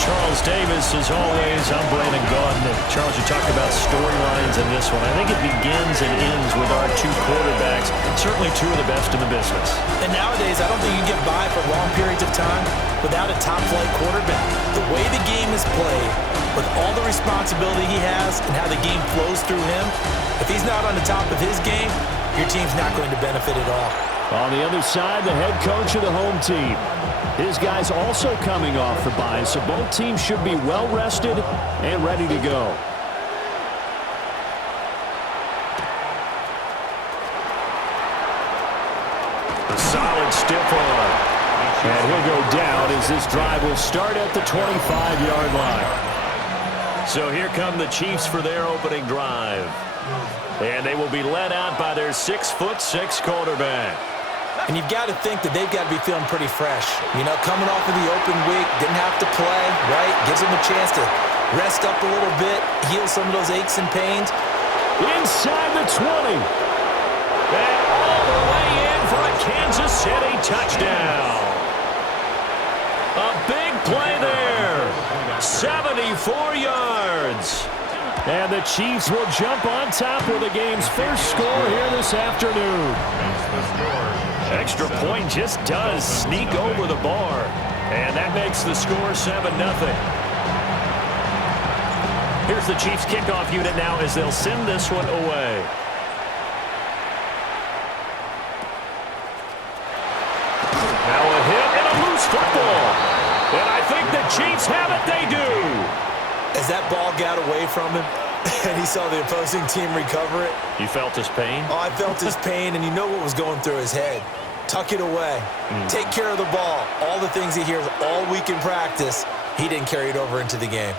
Charles Davis, as always. I'm Brandon Gaudin. Charles, you talked about storylines in this one. I think it begins and ends with our two quarterbacks, certainly two of the best in the business. And nowadays, I don't think you can get by for long periods of time without a top-flight quarterback. The way the game is played, with all the responsibility he has and how the game flows through him, if he's not on the top of his game, your team's not going to benefit at all. On the other side, the head coach of the home team. His guys also coming off the bye, so both teams should be well-rested and ready to go. A solid stiff arm. And he'll go down as this drive will start at the 25-yard line. So here come the Chiefs for their opening drive. And they will be led out by their 6'6" quarterback. And you've got to think that they've got to be feeling pretty fresh. You know, coming off of the open week, didn't have to play, right? Gives them a chance to rest up a little bit, heal some of those aches and pains. Inside the 20. And all the way in for a Kansas City touchdown. A big play there. 74 yards. And the Chiefs will jump on top with the game's first score here this afternoon. Extra point just does sneak over the bar. And that makes the score 7-0. Here's the Chiefs kickoff unit now as they'll send this one away. Now a hit and a loose football. And I think the Chiefs have it. They do. As that ball got away from him and he saw the opposing team recover it. You felt his pain? Oh, I felt his pain, and you know what was going through his head. Tuck it away. Take care of the ball. All the things he hears all week in practice, he didn't carry it over into the game.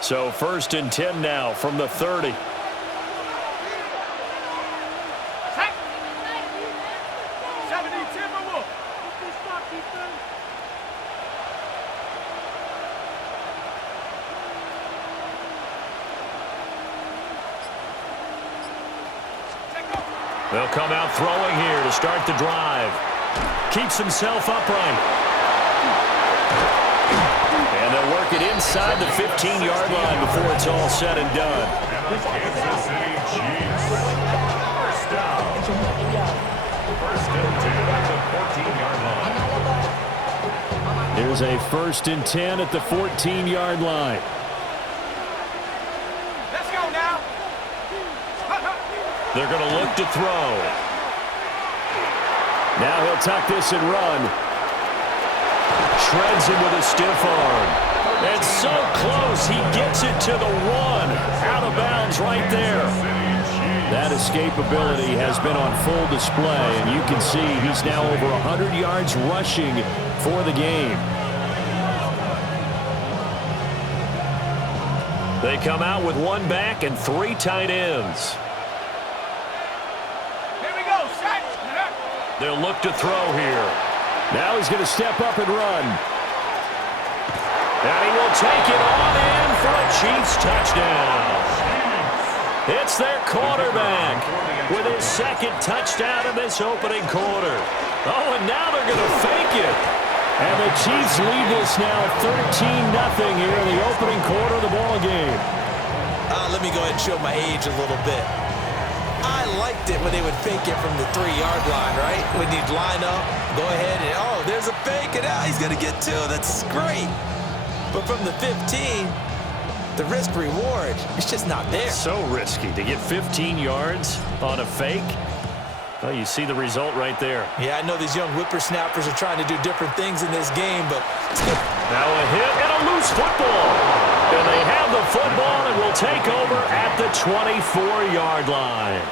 So 1st and 10 now from the 30. They'll come out throwing here to start the drive. Keeps himself upright. And they'll work it inside the 15-yard line before it's all said and done. Kansas City Chiefs. First down. First and 10 at the 14-yard line. Here's a 1st and 10 at the 14-yard line. They're going to look to throw. Now he'll tuck this and run. Shreds him with a stiff arm. And so close, he gets it to the 1. Out of bounds right there. That escapability has been on full display, and you can see he's now over 100 yards rushing for the game. They come out with 1 back and 3 tight ends. They'll look to throw here. Now he's going to step up and run. And he will take it on in for a Chiefs touchdown. It's their quarterback with his 2nd touchdown in this opening quarter. Oh, and now they're going to fake it. And the Chiefs lead this now 13-0 here in the opening quarter of the ball game. Let me go ahead and show my age a little bit. I liked it when they would fake it from the 3-yard line, right? When you'd line up, go ahead and, oh, there's a fake, and now he's going to get 2. That's great. But from the 15, the risk-reward, it's just not there. So risky to get 15 yards on a fake. Well, you see the result right there. Yeah, I know these young whippersnappers are trying to do different things in this game, but still. Now a hit and a loose football. And they have the football and will take over at the 24-yard line.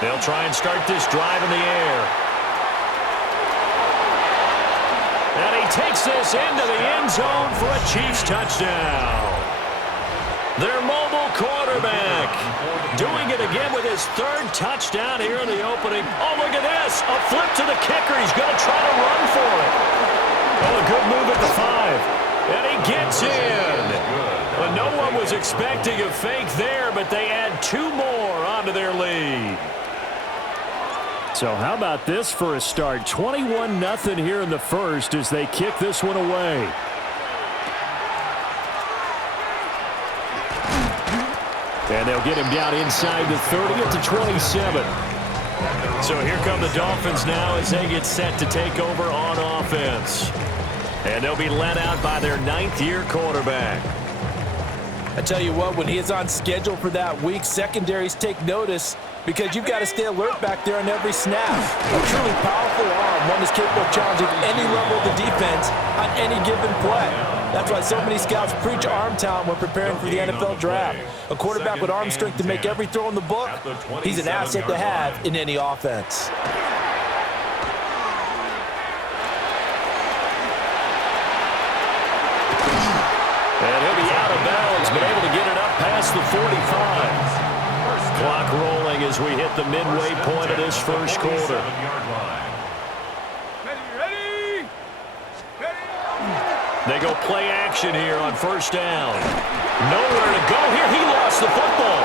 They'll try and start this drive in the air. And he takes this into the end zone for a Chiefs touchdown. Their mobile quarterback doing it again with his 3rd touchdown here in the opening. Oh, look at this. A flip to the kicker. He's going to try to run for it. Oh, a good move at the 5. And he gets in. Well, no one was expecting a fake there, but they add 2 more onto their lead. So how about this for a start? 21-0 here in the first as they kick this one away. And they'll get him down inside the 30 at the 27. So here come the Dolphins now as they get set to take over on offense. And they'll be led out by their 9th-year quarterback. I tell you what, when he is on schedule for that week, secondaries take notice because you've got to stay alert back there on every snap. A truly powerful arm, one is capable of challenging any level of the defense on any given play. That's why so many scouts preach arm talent when preparing for the NFL draft. A quarterback with arm strength to make every throw in the book, he's an asset to have in any offense. And he'll be out of bounds, but able to get it up past the 45. Clock rolling as we hit the midway point of this first quarter. They go play action here on first down. Nowhere to go here. He lost the football.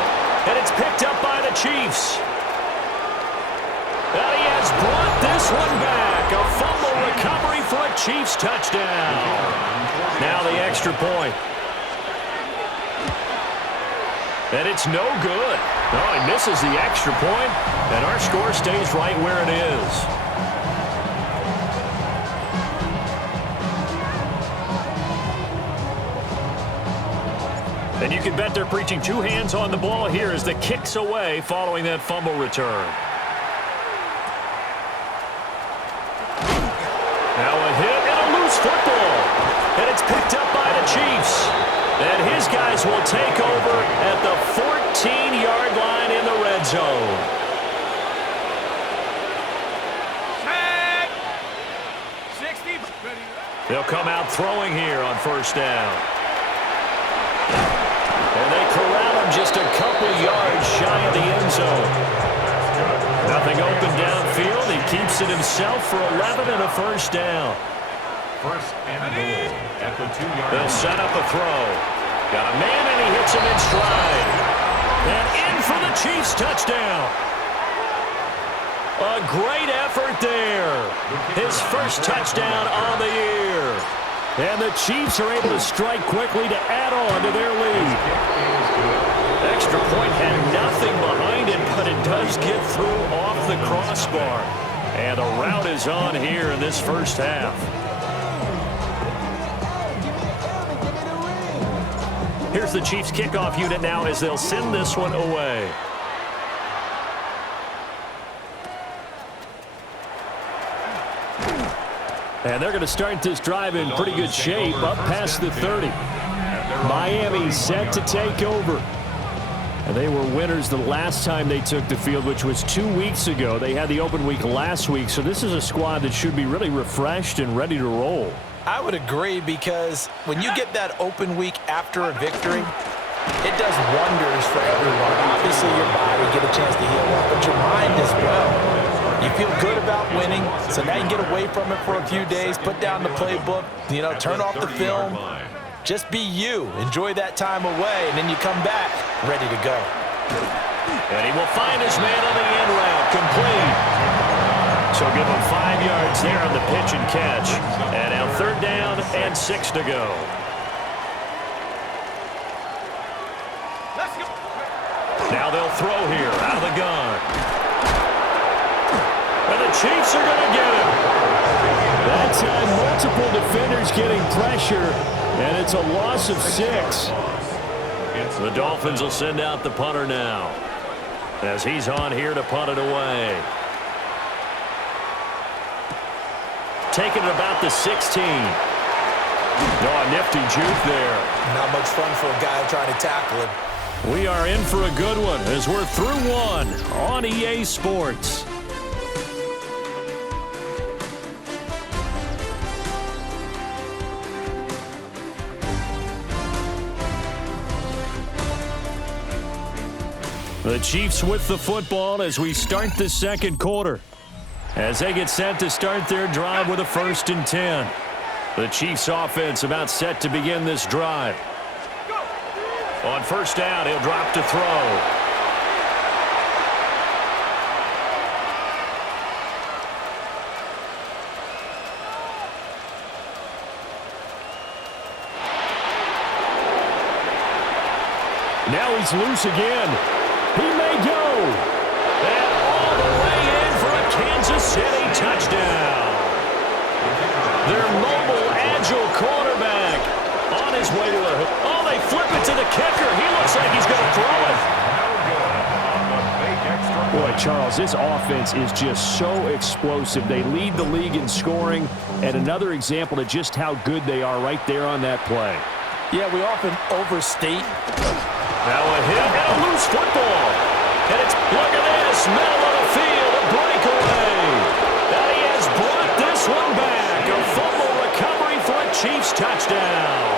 And it's picked up by the Chiefs. And he has brought this one back. A fumble recovery for a Chiefs touchdown. Now the extra point. And it's no good. Oh, he misses the extra point, and our score stays right where it is. And you can bet they're preaching 2 hands on the ball here as the kick's away following that fumble return. Now a hit and a loose football. And it's picked up by the Chiefs. And his guys will take over at the 14-yard line in the red zone. They'll come out throwing here on first down. And they corral him just a couple yards shy of the end zone. Nothing open downfield. He keeps it himself for 11 and a first down. First and goal at the 2-yard line. They'll set up a throw. Got a man, and he hits him in stride. And in for the Chiefs touchdown. A great effort there. His first touchdown on the year. And the Chiefs are able to strike quickly to add on to their lead. Extra point had nothing behind it, but it does get through off the crossbar. And the route is on here in this first half. Here's the Chiefs kickoff unit now as they'll send this one away. And they're going to start this drive in pretty good shape, up past the 30. Miami set to take over. And they were winners the last time they took the field, which was 2 weeks ago. They had the open week last week, so this is a squad that should be really refreshed and ready to roll. I would agree because when you get that open week after a victory, it does wonders for everyone. Obviously, your body get a chance to heal up, but your mind as well. You feel good about winning, so now you can get away from it for a few days, put down the playbook, turn off the film. Just be you. Enjoy that time away, and then you come back ready to go. And he will find his man on the end route, complete. So give him 5 yards there on the pitch and catch. And now 3rd down and 6 to go. Now they'll throw here out of the gun. And the Chiefs are going to get him. That time, multiple defenders getting pressure, and it's a loss of 6. The Dolphins will send out the punter now as he's on here to punt it away. Taking it about the 16. Oh, a nifty juke there. Not much fun for a guy trying to tackle him. We are in for a good one as we're through one on EA Sports. The Chiefs with the football as we start the second quarter. As they get set to start their drive with a 1st and 10. The Chiefs offense about set to begin this drive. On first down, he'll drop to throw. Now he's loose again. He may go. And all the way in for a Kansas City touchdown. Their mobile, agile quarterback on his way to a... Oh, they flip it to the kicker. He looks like he's going to throw it. Boy, Charles, this offense is just so explosive. They lead the league in scoring, and another example of just how good they are right there on that play. Yeah, we often overstate. Now a hit and a loose football. And it's, look at this, middle of the field, a breakaway. And he has brought this one back. A fumble recovery for a Chiefs touchdown.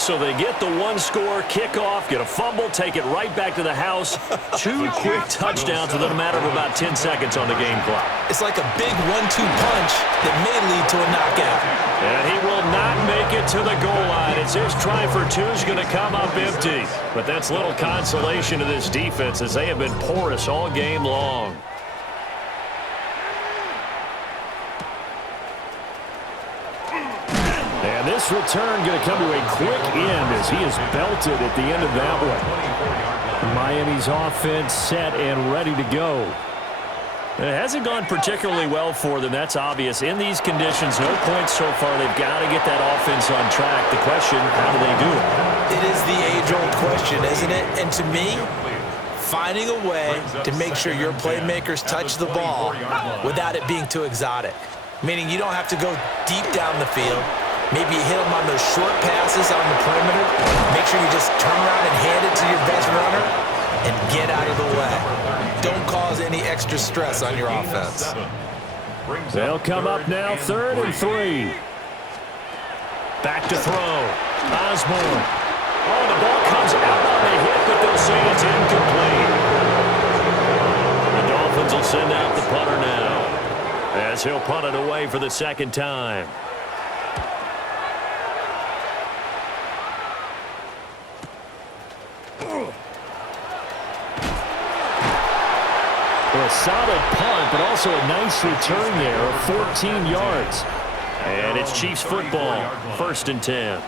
So they get the one-score kickoff, get a fumble, take it right back to the house. 2 quick touchdowns within a matter of about 10 seconds on the game clock. It's like a big 1-2 punch that may lead to a knockout. And he will not make it to the goal line. It's his try for 2 is going to come up empty. But that's little consolation to this defense as they have been porous all game long. And this return going to come to a quick end as he is belted at the end of that one. Miami's offense set and ready to go. It hasn't gone particularly well for them. That's obvious. In these conditions, no points so far. They've got to get that offense on track. The question, how do they do it? It is the age-old question, isn't it? And to me, finding a way to make sure your playmakers touch the ball without it being too exotic. Meaning you don't have to go deep down the field. Maybe you hit them on those short passes on the perimeter. Make sure you just turn around and hand it to your best runner and get out of the way. Don't cause any extra stress on your offense. They'll come up now, 3rd and 3. Back to throw. Osborne. Oh, the ball comes out on the hit, but they'll say it's incomplete. The Dolphins will send out the punter now as he'll punt it away for the 2nd time. A solid punt, but also a nice return there of 14 yards. And it's Chiefs football, 1st and 10.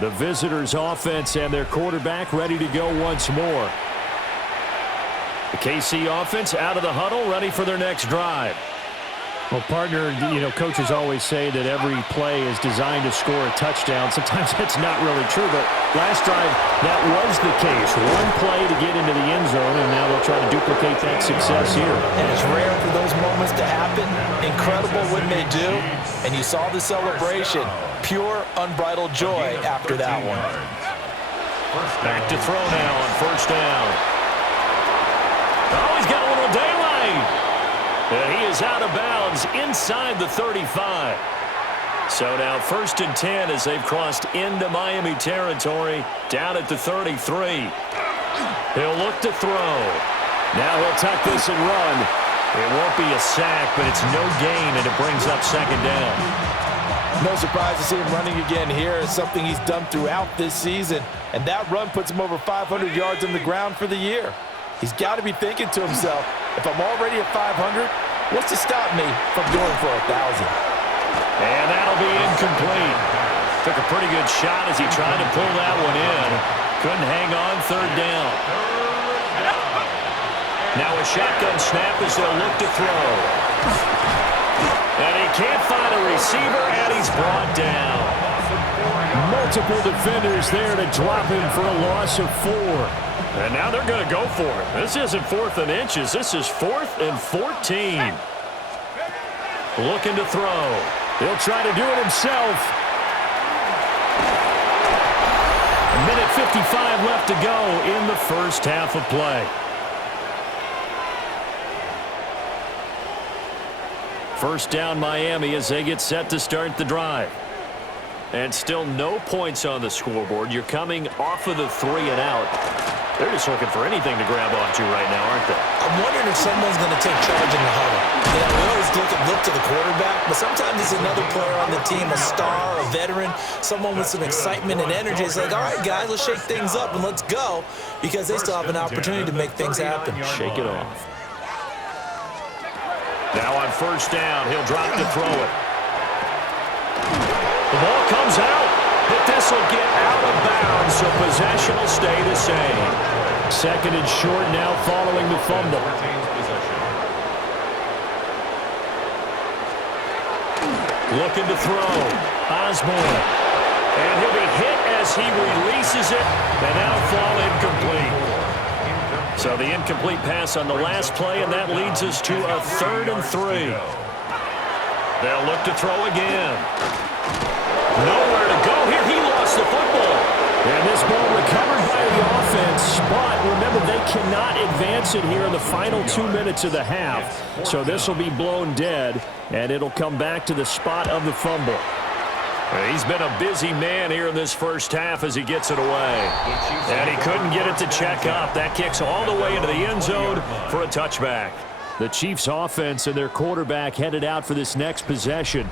The visitors' offense and their quarterback ready to go once more. The KC offense out of the huddle, ready for their next drive. Well, partner, coaches always say that every play is designed to score a touchdown. Sometimes that's not really true, but last drive, that was the case. One play to get into the end zone, and now they'll try to duplicate that success here. And it's rare for those moments to happen. Incredible when they do. And you saw the celebration. Pure, unbridled joy after that one. Back to throw now on 1st down. Oh, he's got a little daylight. And he is out of bounds inside the 35. So now 1st and 10 as they've crossed into Miami territory down at the 33. He'll look to throw. Now he'll tuck this and run. It won't be a sack, but it's no gain, and it brings up 2nd down. No surprise to see him running again here. It's something he's done throughout this season. And that run puts him over 500 yards on the ground for the year. He's got to be thinking to himself, if I'm already at 500, what's to stop me from going for 1,000? And that'll be incomplete. Took a pretty good shot as he tried to pull that one in. Couldn't hang on 3rd down. Now a shotgun snap as they'll look to throw. And he can't find a receiver, and he's brought down. Multiple defenders there to drop him for a loss of 4. And now they're going to go for it. This isn't 4th and inches. This is 4th and 14. Looking to throw. He'll try to do it himself. A minute 55 left to go in the first half of play. First down Miami as they get set to start the drive. And still no points on the scoreboard. You're coming off of the 3 and out. They're just looking for anything to grab onto right now, aren't they? I'm wondering if someone's going to take charge in the huddle. You know, we always look to the quarterback, but sometimes it's another player on the team, a star, a veteran, someone with some excitement and energy. It's like, all right, guys, let's shake things up and let's go, because they still have an opportunity to make things happen. Shake it off. Now on first down, he'll drop to throw it. The ball comes out, but this will get out of bounds, so possession will stay the same. Second and short now following the fumble. Looking to throw. Osborne. And he'll be hit as he releases it, and that'll fall incomplete. So the incomplete pass on the last play, and that leads us to a 3rd and 3. They'll look to throw again. Nowhere to go here. He lost the football. And this ball recovered by the offense, but remember, they cannot advance it here in the final 2 minutes of the half. So this will be blown dead, and it'll come back to the spot of the fumble. He's been a busy man here in this first half as he gets it away. And he couldn't get it to check up. That kicks all the way into the end zone for a touchback. The Chiefs' offense and their quarterback headed out for this next possession.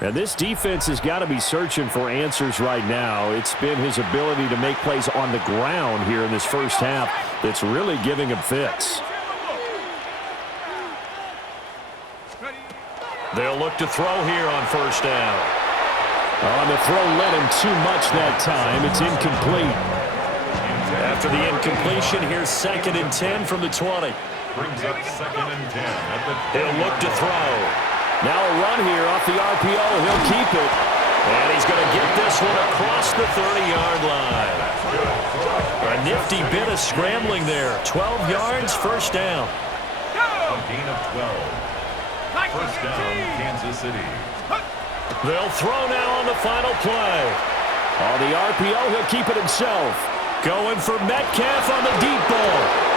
And this defense has got to be searching for answers right now. It's been his ability to make plays on the ground here in this first half that's really giving him fits. They'll look to throw here on first down. On the throw, led him too much that time. It's incomplete. After the incompletion, here's 2nd and 10 from the 20. Brings up 2nd and 10 at the 10. He'll look to throw. Now a run here off the RPO. He'll keep it. And he's going to get this one across the 30-yard line. A nifty bit of scrambling there. 12 yards, first down. A gain of 12. First down, Kansas City. They'll throw now on the final play. On the RPO, he'll keep it himself. Going for Metcalf on the deep ball.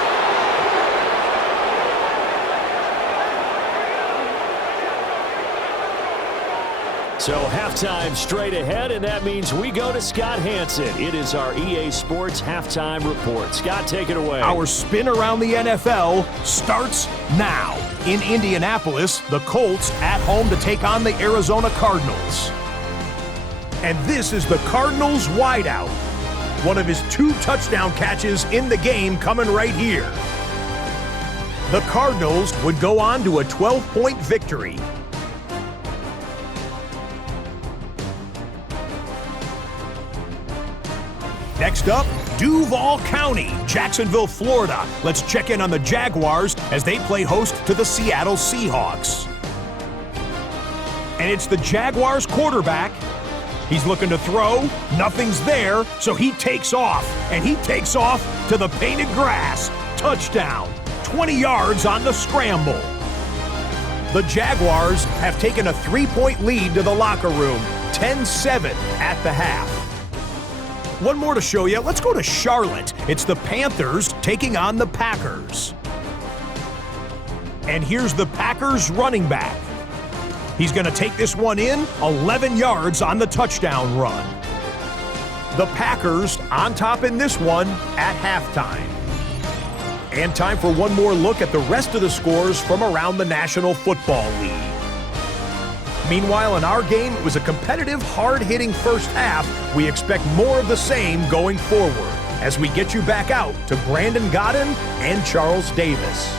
So halftime straight ahead, and that means we go to Scott Hanson. It is our EA Sports Halftime Report. Scott, take it away. Our spin around the NFL starts now. In Indianapolis, the Colts at home to take on the Arizona Cardinals. And this is the Cardinals wideout. One of his 2 touchdown catches in the game coming right here. The Cardinals would go on to a 12-point victory. Next up, Duval County, Jacksonville, Florida. Let's check in on the Jaguars as they play host to the Seattle Seahawks. And it's the Jaguars quarterback. He's looking to throw. Nothing's there, so he takes off. And he takes off to the painted grass. Touchdown. 20 yards on the scramble. The Jaguars have taken a 3-point lead to the locker room. 10-7 at the half. One more to show you. Let's go to Charlotte. It's the Panthers taking on the Packers. And here's the Packers running back. He's going to take this one in, 11 yards on the touchdown run. The Packers on top in this one at halftime. And time for one more look at the rest of the scores from around the National Football League. Meanwhile, in our game, it was a competitive, hard-hitting first half. We expect more of the same going forward as we get you back out to Brandon Godden and Charles Davis.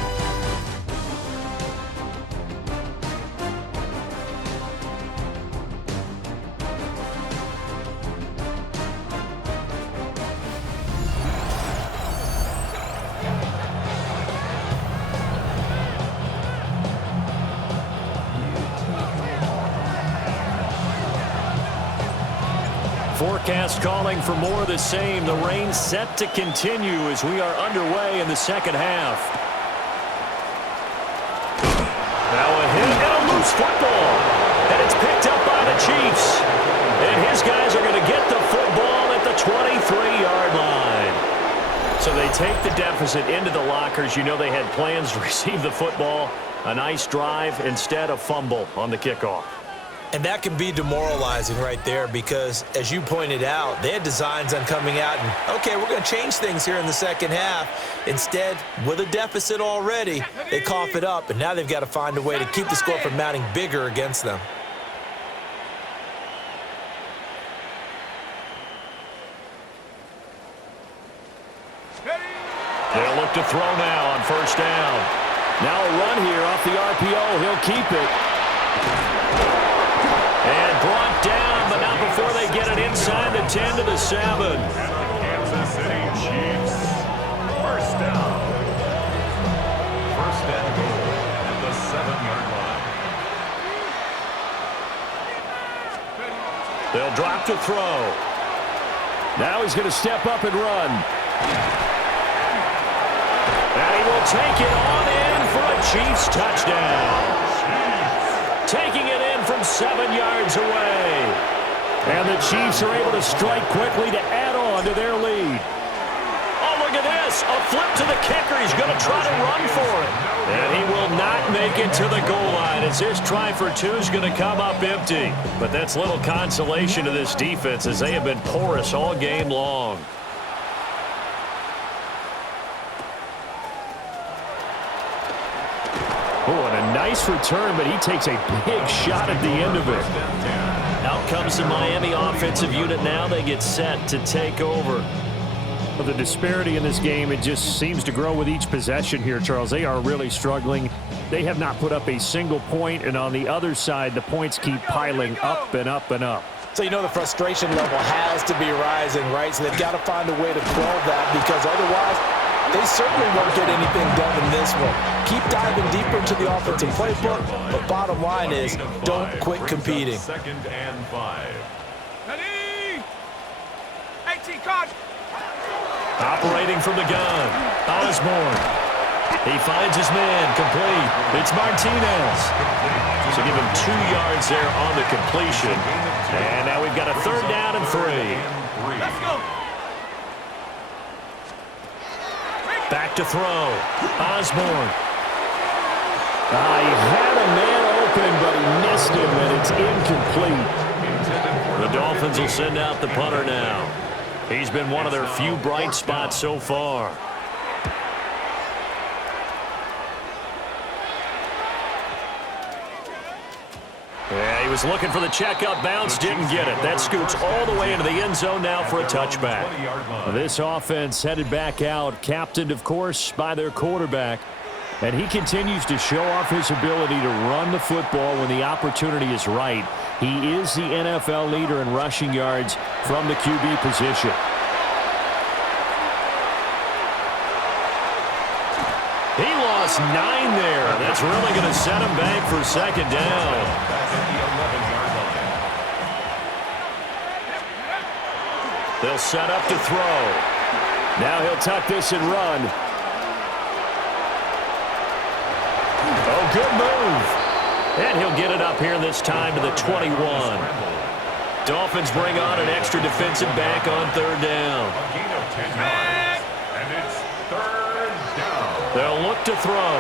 Forecast calling for more of the same. The rain set to continue as we are underway in the second half. Now a hit and a loose football. And it's picked up by the Chiefs. And his guys are going to get the football at the 23-yard line. So they take the deficit into the lockers. You know they had plans to receive the football. A nice drive, instead a fumble on the kickoff. And that can be demoralizing right there because, as you pointed out, they had designs on coming out and, okay, we're going to change things here in the second half. Instead, with a deficit already, they cough it up, and now they've got to find a way to keep the score from mounting bigger against them. They'll look to throw now on first down. Now a run here off the RPO. He'll keep it. And brought down, but not before they get it inside the 10 to the 7. Kansas City Chiefs. First down. First and goal at the 7-yard line. They'll drop to throw. Now he's going to step up and run. And he will take it on in for a Chiefs touchdown. Taking it in from 7 yards away. And the Chiefs are able to strike quickly to add on to their lead. Oh, look at this. A flip to the kicker. He's going to try to run for it. And he will not make it to the goal line as this try for two is going to come up empty. But that's little consolation to this defense as they have been porous all game long. Oh, and a nice return, but he takes a big shot at the end of it. Out comes the Miami offensive unit now. They get set to take over. Well, the disparity in this game, it just seems to grow with each possession here, Charles. They are really struggling. They have not put up a single point, and on the other side, the points keep piling up and up and up. So you know the frustration level has to be rising, right? So they've got to find a way to quell that because otherwise they certainly won't get anything done in this one. Keep diving deeper into the offensive playbook, but bottom line is don't quit competing. Second and 5. Ready? 18 card. Operating from the gun, Osborne. He finds his man, complete. It's Martinez. So give him 2 yards there on the completion. And now we've got a third down and 3. Let's go. Back to throw. Osborne. He had a man open, but he missed him, and it's incomplete. The Dolphins will send out the punter now. He's been one of their few bright spots so far. Yeah, he was looking for the checkup bounce, didn't get it. That scoots all the way into the end zone now for a touchback. This offense headed back out, captained, of course, by their quarterback. And he continues to show off his ability to run the football when the opportunity is right. He is the NFL leader in rushing yards from the QB position. He lost 9 there. That's really going to set him back for second down. They'll set up to throw. Now he'll tuck this and run. Oh, good move. And he'll get it up here this time to the 21. Dolphins bring on an extra defensive back on third down. And it's third down. They'll look to throw.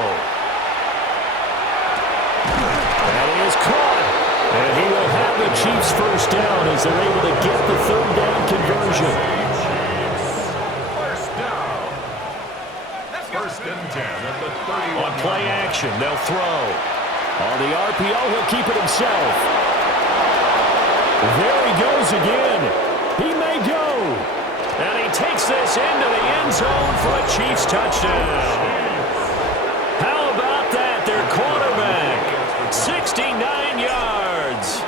And he is caught. And he will have the Chiefs first down as they're able to get the third down conversion. First down. First and 10 at the 31. On play action, they'll throw. On the RPO, he'll keep it himself. There he goes again. He may go. And he takes this into the end zone for a Chiefs touchdown. How about that? Their quarterback, 69 yards.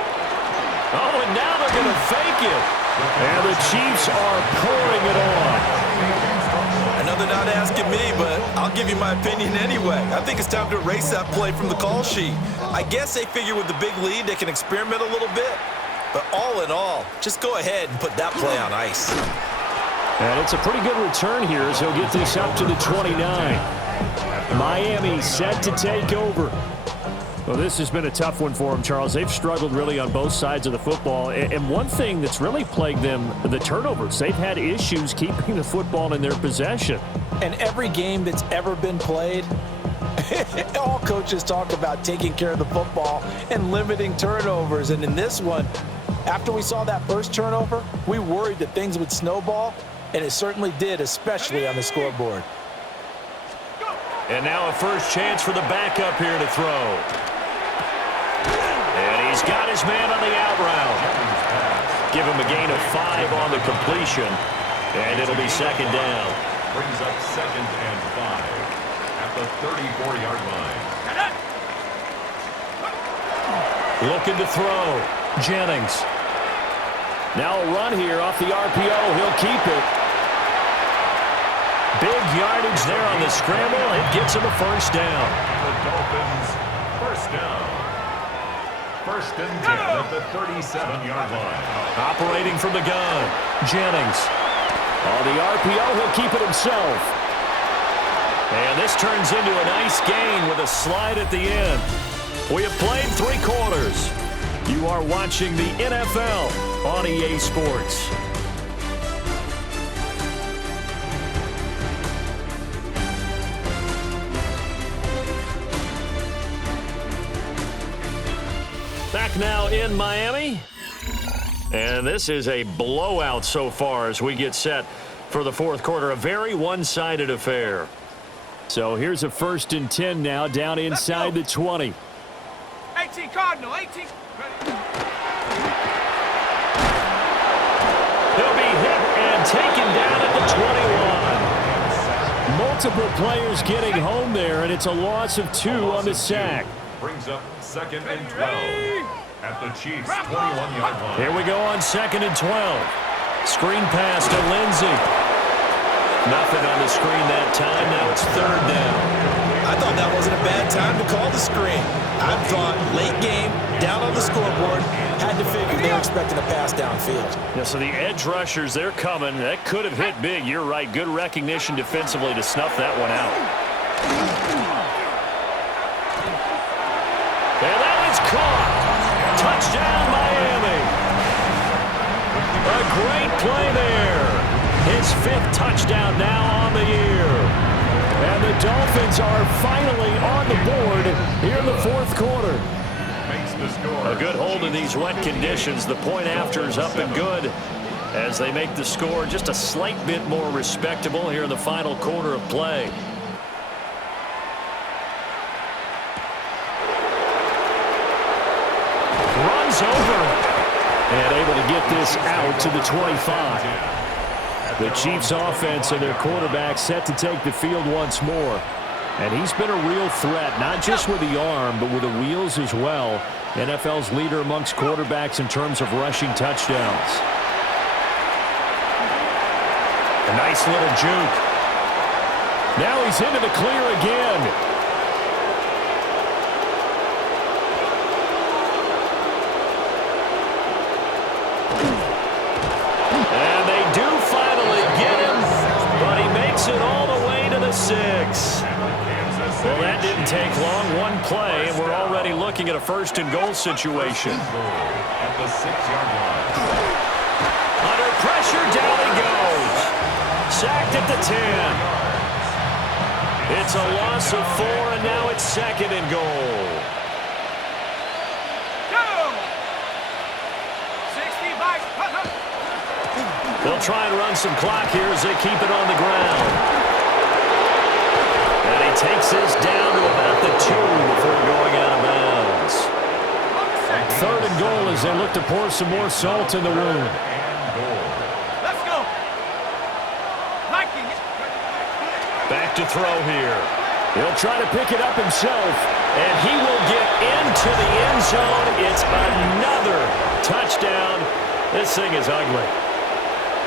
Oh, and now they're going to fake it. And the Chiefs are pouring it on. I know they're not asking me, but I'll give you my opinion anyway. I think it's time to erase that play from the call sheet. I guess they figure with the big lead they can experiment a little bit. But all in all, just go ahead and put that play on ice. And it's a pretty good return here as he'll get this up to the 29. Miami set to take over. Well, this has been a tough one for them, Charles. They've struggled really on both sides of the football. And one thing that's really plagued them, the turnovers. They've had issues keeping the football in their possession. And every game that's ever been played, All coaches talk about taking care of the football and limiting turnovers. And in this one, after we saw that first turnover, we worried that things would snowball, and it certainly did, especially on the scoreboard. And now a first chance for the backup here to throw. And he's got his man on the out route. Give him a gain of 5 on the completion, and it'll be second down. Brings up 2nd and 5 at the 34-yard line. Looking to throw. Jennings. Now a run here off the RPO. He'll keep it. Big yardage there on the scramble. It gets him a first down. The Dolphins, first down. 1st and 10 at the 37-yard line. Operating from the gun. Jennings. On the RPO, he'll keep it himself. And this turns into a nice gain with a slide at the end. We have played 3 quarters. You are watching the NFL on EA Sports. Back now in Miami. And this is a blowout so far as we get set for the 4th quarter. A very one-sided affair. So here's a 1st and 10 now down inside the 20. 18 Cardinal, 18. He'll be hit and taken down at the 21. Multiple players getting home there, and it's a loss of 2 on the sack. Brings up 2nd and 12 at the Chiefs' 21-yard line. Here we go on 2nd and 12. Screen pass to Lindsey. Nothing on the screen that time. Now it's 3rd down. I thought that wasn't a bad time to call the screen. I thought late game, down on the scoreboard, had to figure they were expecting a pass downfield. Yeah, so the edge rushers, they're coming. That could have hit big. You're right. Good recognition defensively to snuff that one out. And that one's caught. Touchdown, Miami. A great play there. His 5th touchdown now on the year. And the Dolphins are finally on the board here in the 4th quarter. Makes the score. A good hold in these wet conditions. The point after is up and good as they make the score just a slight bit more respectable here in the final quarter of play. Runs over and able to get this out to the 25. The Chiefs offense and their quarterback set to take the field once more. And he's been a real threat, not just with the arm, but with the wheels as well. NFL's leader amongst quarterbacks in terms of rushing touchdowns. A nice little juke. Now he's into the clear again. And they do finally get him, but he makes it all the way to the 6. Well, that didn't take long. One play, and we're already looking at a 1st and goal situation. At the 6-yard line. Under pressure, down he goes. Sacked at the 10. It's a loss of 4, and now it's 2nd and goal. Go! 60 back. They'll try and run some clock here as they keep it on the ground. And he takes this down to about the 2 before going out of bounds. 3rd and goal as they look to pour some more salt in the wound. Let's go. Back to throw here. He'll try to pick it up himself, and he will get into the end zone. It's another touchdown. This thing is ugly.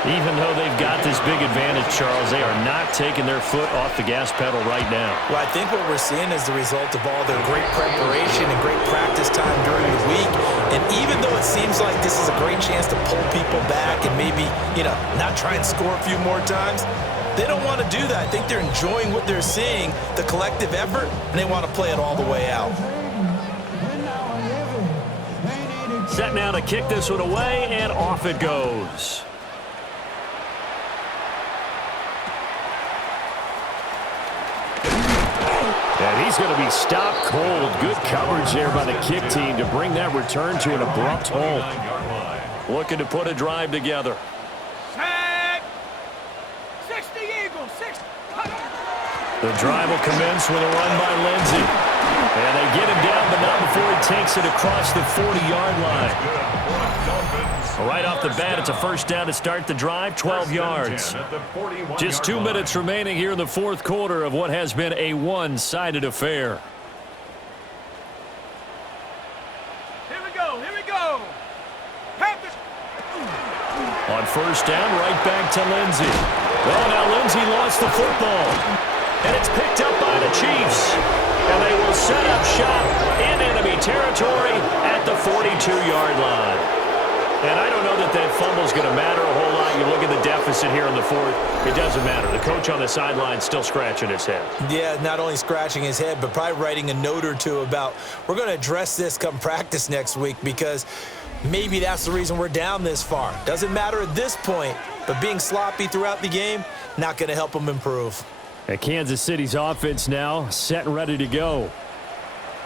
Even though they've got this big advantage, Charles, they are not taking their foot off the gas pedal right now. Well, I think what we're seeing is the result of all their great preparation and great practice time during the week. And even though it seems like this is a great chance to pull people back and maybe, not try and score a few more times, they don't want to do that. I think they're enjoying what they're seeing, the collective effort, and they want to play it all the way out. Set now to kick this one away, and off it goes. And he's he's going to be stopped cold. Good coverage there by the kick team to bring that return to an abrupt halt. Looking to put a drive together. Set. 60 Eagles. 60. The drive will commence with a run by Lindsey. And they get him down, but not before he takes it across the 40-yard line. Right off the bat, it's a first down to start the drive, 12 yards. Just 2 minutes remaining here in the fourth quarter of what has been a one-sided affair. Here we go. Here we go. Panthers. On first down, right back to Lindsey. Well, now Lindsey lost the football. And it's picked up by the Chiefs. And they will set up shop in enemy territory at the 42-yard line. And I don't know that that fumble is going to matter a whole lot. You look at the deficit here in the fourth, it doesn't matter. The coach on the sideline still scratching his head. Yeah, not only scratching his head, but probably writing a note or two about, we're going to address this come practice next week because maybe that's the reason we're down this far. Doesn't matter at this point, but being sloppy throughout the game, not going to help them improve. And Kansas City's offense now set and ready to go.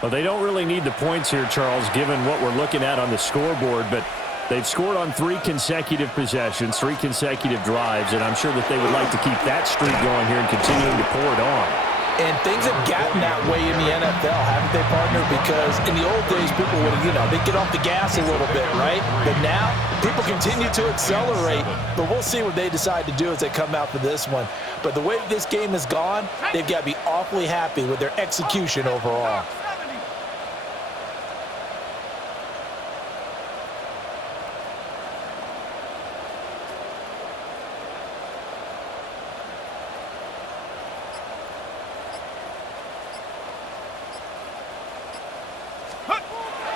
Well, they don't really need the points here, Charles, given what we're looking at on the scoreboard, but they've scored on 3 consecutive possessions, 3 consecutive drives, and I'm sure that they would like to keep that streak going here and continuing to pour it on. And things have gotten that way in the NFL, haven't they, partner? Because in the old days, people would, they'd get off the gas a little bit, right? But now, people continue to accelerate. But we'll see what they decide to do as they come out for this one. But the way this game has gone, they've got to be awfully happy with their execution overall.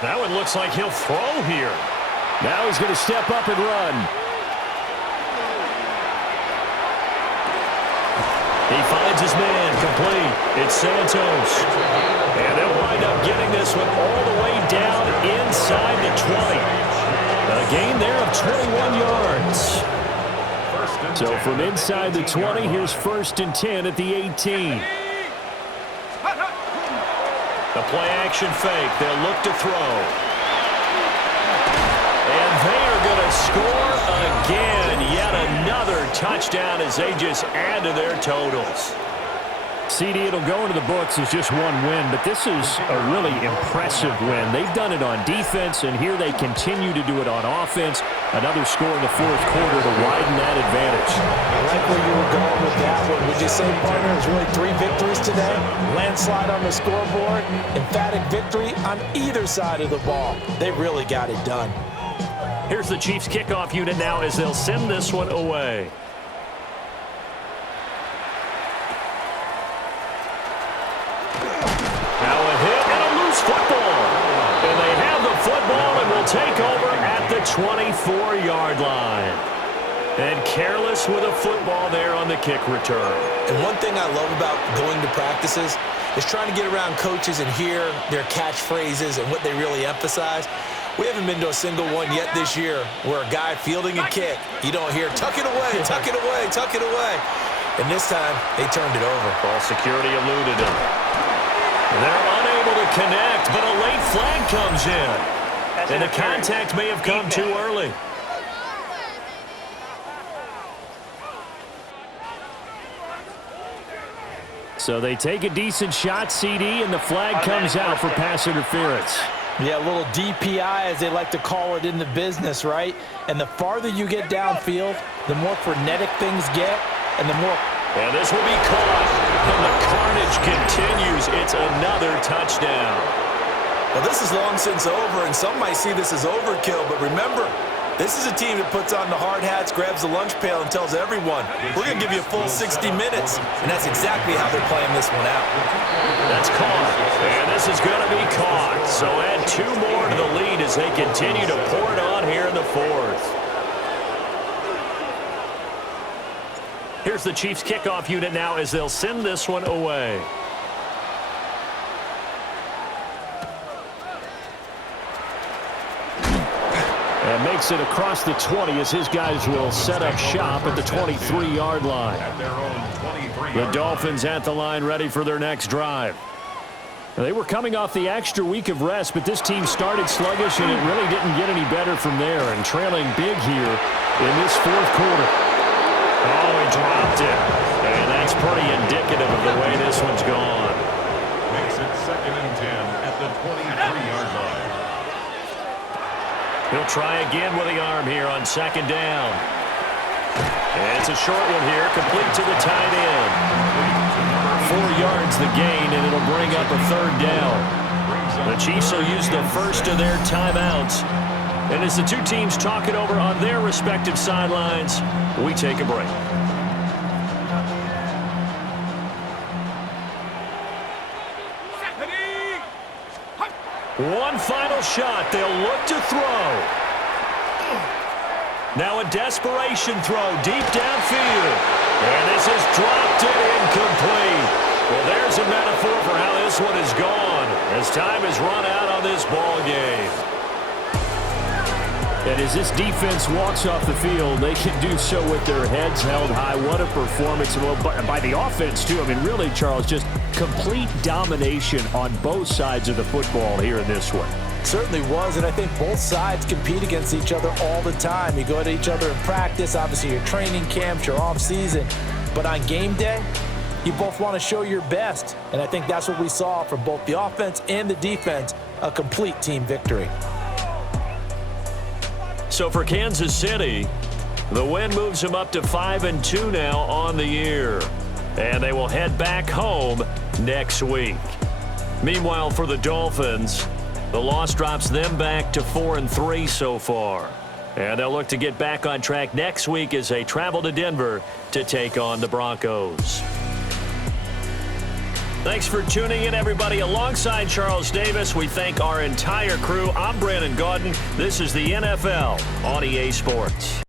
That one looks like he'll throw here. Now he's going to step up and run. He finds his man complete. It's Santos. And they'll wind up getting this one all the way down inside the 20. A gain there of 21 yards. So from inside the 20, here's 1st and 10 at the 18. The play-action fake. They'll look to throw. And they are going to score again. Yet another touchdown as they just add to their totals. CD, it'll go into the books as just one win, but this is a really impressive win. They've done it on defense, and here they continue to do it on offense. Another score in the fourth quarter to widen that advantage. I like where you were going with that one. Would you say, partner, it's really 3 victories today? Landslide on the scoreboard, emphatic victory on either side of the ball. They really got it done. Here's the Chiefs kickoff unit now as they'll send this one away. Football. And they have the football and will take over at the 24-yard line. And careless with a football there on the kick return. And one thing I love about going to practices is trying to get around coaches and hear their catchphrases and what they really emphasize. We haven't been to a single one yet this year where a guy fielding a kick, you don't hear, tuck it away, tuck it away, tuck it away. And this time, they turned it over. Ball security eluded him. They're unable to connect, but a late flag comes in. And the contact may have come too early. So they take a decent shot, CD, and the flag comes out for pass interference. Yeah, a little DPI, as they like to call it in the business, right? And the farther you get downfield, the more frenetic things get, and the more... And this will be caught, and the carnage continues. It's another touchdown. Well, this is long since over, and some might see this as overkill, but remember, this is a team that puts on the hard hats, grabs the lunch pail, and tells everyone, we're going to give you a full 60 minutes, and that's exactly how they're playing this one out. That's caught, and this is going to be caught. So add 2 more to the lead as they continue to pour it on here in the fourth. Here's the Chiefs kickoff unit now as they'll send this one away. And makes it across the 20 as his guys will set up shop at the 23-yard line. The Dolphins at the line ready for their next drive. They were coming off the extra week of rest, but this team started sluggish, and it really didn't get any better from there, and trailing big here in this fourth quarter. Oh, he dropped it. And that's pretty indicative of the way this one's gone. Makes it 2nd and 10 at the 23-yard line. He'll try again with the arm here on 2nd down. And it's a short one here, complete to the tight end. 4 yards the gain, and it'll bring up a 3rd down. The Chiefs will use the first of their timeouts. And as the two teams talk it over on their respective sidelines, we take a break. One final shot. They'll look to throw. Now a desperation throw deep downfield. And this is dropped and incomplete. Well, there's a metaphor for how this one is gone as time has run out on this ball game. And as this defense walks off the field, they can do so with their heads held high. What a performance by the offense, too. I mean, really, Charles, just complete domination on both sides of the football here in this one. Certainly was, and I think both sides compete against each other all the time. You go at each other in practice, obviously your training camps, your off-season. But on game day, you both want to show your best. And I think that's what we saw from both the offense and the defense, a complete team victory. So for Kansas City, the win moves them up to 5-2 now on the year. And they will head back home next week. Meanwhile, for the Dolphins, the loss drops them back to 4-3 so far. And they'll look to get back on track next week as they travel to Denver to take on the Broncos. Thanks for tuning in, everybody. Alongside Charles Davis, we thank our entire crew. I'm Brandon Gaudin. This is the NFL on EA Sports.